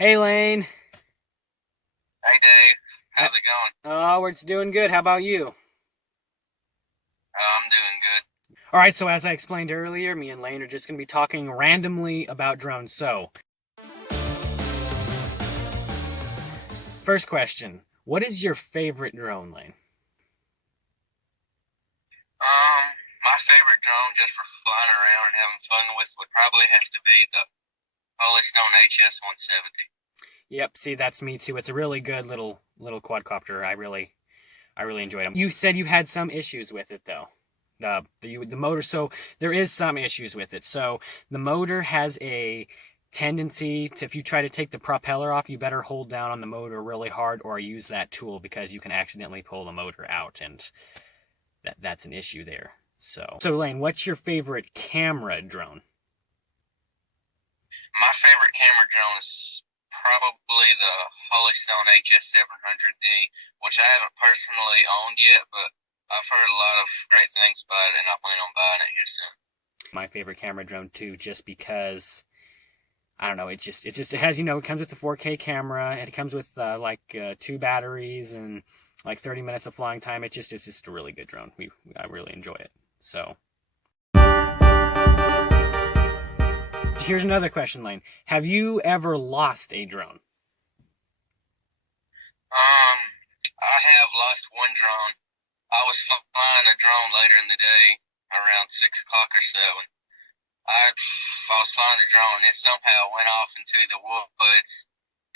Hey Lane. Hey Dave, Uh, how's it going? Oh, it's doing good. How about you? I'm doing good. All right, so as I explained earlier, me and Lane are just going to be talking randomly about drones. So, first question. What is your favorite drone, Lane? Um, my favorite drone just for flying around and having fun with would probably have to be the Holy Stone HS-170. Yep, see that's me too. It's a really good little quadcopter. I really enjoyed them. You said you had some issues with it though. The motor, so there is some issues with it. So the motor has a tendency to, if you try to take the propeller off, you better hold down on the motor really hard or use that tool because you can accidentally pull the motor out, and that's an issue there. So Lane, what's your favorite camera drone? My favorite camera drone is probably the Holy Stone HS-700D, which I haven't personally owned yet, but I've heard a lot of great things about it, and I plan on buying it here soon. My favorite camera drone too, just because I don't know. It has, it comes with the 4K camera. It comes with two batteries and like 30 minutes of flying time. It's just a really good drone. I really enjoy it. So here's another question, Lane. Have you ever lost a drone? Um, I have lost one drone. I was flying a drone later in the day, around 6 o'clock or so, and I was flying the drone, and it somehow went off into the woods.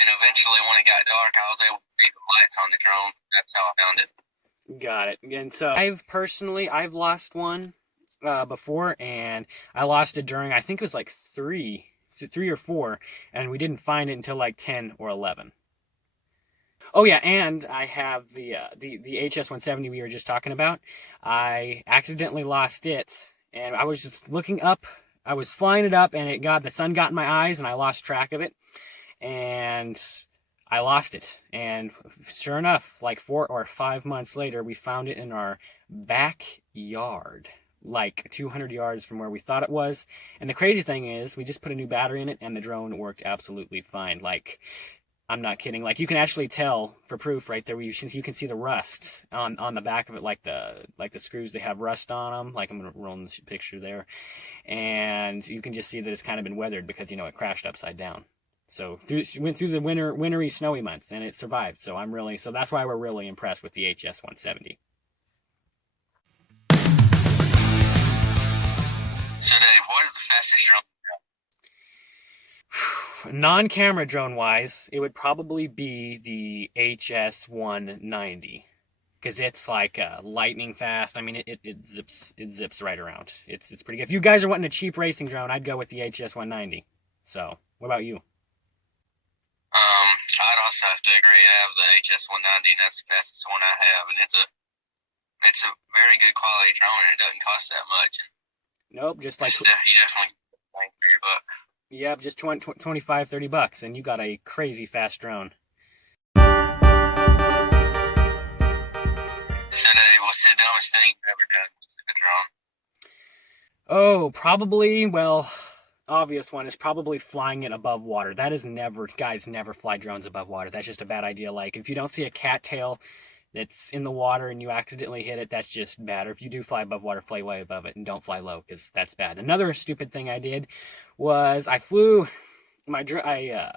And eventually, when it got dark, I was able to see the lights on the drone. That's how I found it. Got it. And so I've lost one before, and I lost it during, I think it was like three or four, and we didn't find it until like 10 or 11. Oh yeah, and I have the HS-170 we were just talking about. I accidentally lost it, and I was just looking up. I was flying it up, and the sun got in my eyes, and I lost track of it, and I lost it. And sure enough, like 4 or 5 months later, we found it in our backyard, like 200 yards from where we thought it was. And the crazy thing is, we just put a new battery in it, and the drone worked absolutely fine. Like, I'm not kidding. Like, you can actually tell for proof right there. You can see the rust on the back of it, like the screws, they have rust on them. Like, I'm gonna roll in the picture there, and you can just see that it's kind of been weathered because it crashed upside down. So went through the wintry, snowy months, and it survived. So that's why we're really impressed with the HS-170. So, Dave, what is the fastest drone? Non-camera drone wise, it would probably be the HS-190 because it's like lightning fast. I mean, it zips right around. It's pretty good. If you guys are wanting a cheap racing drone, I'd go with the HS-190. So, what about you? I'd also have to agree. I have the HS-190, and that's the fastest one I have, and it's a very good quality drone, and it doesn't cost that much. And Nope, just like you definitely get bang for your buck. yep, just 25, $30, and you got a crazy fast drone. So, Dave, what's the dumbest thing you've ever done with a drone? Oh, probably. Well, obvious one is probably flying it above water. That is never, guys, never fly drones above water. That's just a bad idea. Like, if you don't see a cattail that's in the water and you accidentally hit it, that's just bad. Or if you do fly above water, fly way above it and don't fly low because that's bad. Another stupid thing I did was I flew my drone. I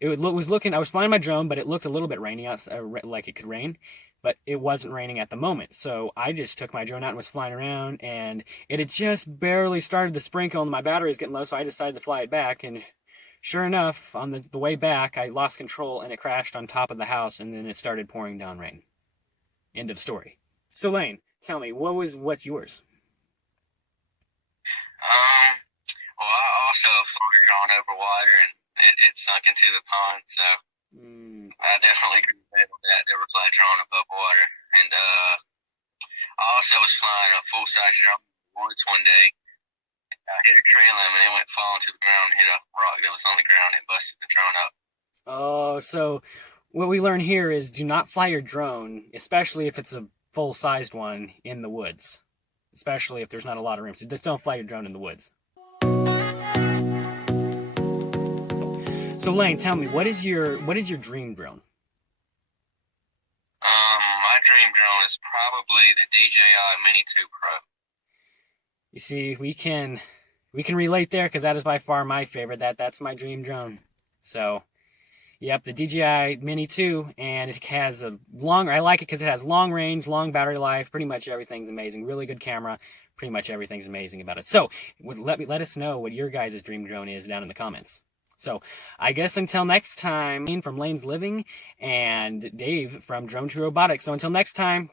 was flying my drone, but it looked a little bit rainy out, like it could rain, but it wasn't raining at the moment. So I just took my drone out and was flying around, and it had just barely started to sprinkle, and my battery was getting low, so I decided to fly it back. And sure enough, on the way back, I lost control and it crashed on top of the house, and then it started pouring down rain. End of story. So Lane, tell me, what's yours? Um, well, I also flew a drone over water, and it sunk into the pond, so Mm, I definitely agree with that. Never fly a drone above water. And I also was flying a full-size drone in the woods one day. I hit a tree limb, and it went falling to the ground and hit a rock that was on the ground and busted the drone up. oh, so what we learn here is do not fly your drone, especially if it's a full-sized one, in the woods. Especially if there's not a lot of room. So just don't fly your drone in the woods. So Lane, tell me, what is your dream drone? My dream drone is probably the DJI Mini 2 Pro. You see, we can relate there because that is by far my favorite. That's my dream drone. So, yep, the DJI Mini 2, and it has a long. I like it because it has long range, long battery life. Pretty much everything's amazing. Really good camera. Pretty much everything's amazing about it. So, let us know what your guys' dream drone is down in the comments. So, I guess until next time, from Lane's Living and Dave from Drone Tree Robotics. So until next time.